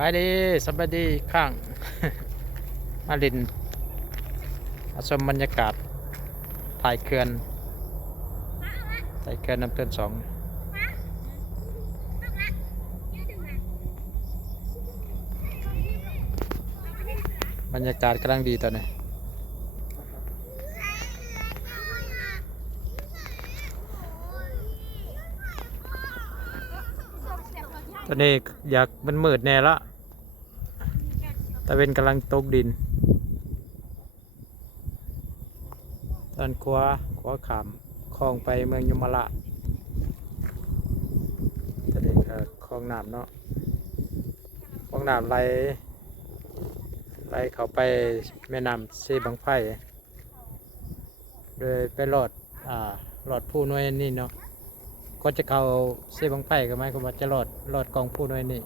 บายดีสบายดีข้าง มาลินชมบรรยากาศถ่ายเขื่อนน้ำเตือนสองบรรยากาศกำลังดีตอนนี้อยากมันมืดแน่ละตะเวนกำลังตกดินตอนขวาขามคลองไปเมืองยมราชตอนนี้ก็คลองน้ำเนาะคลองน้ำไหลเข้าไปแม่น้ำซีบังไผ่โดยไปหลอดผู้น้อยนี่เนาะก็จะเข้าซีบังไผ่ก็หมายความว่าจะหลอดกองผู้น้อยนี่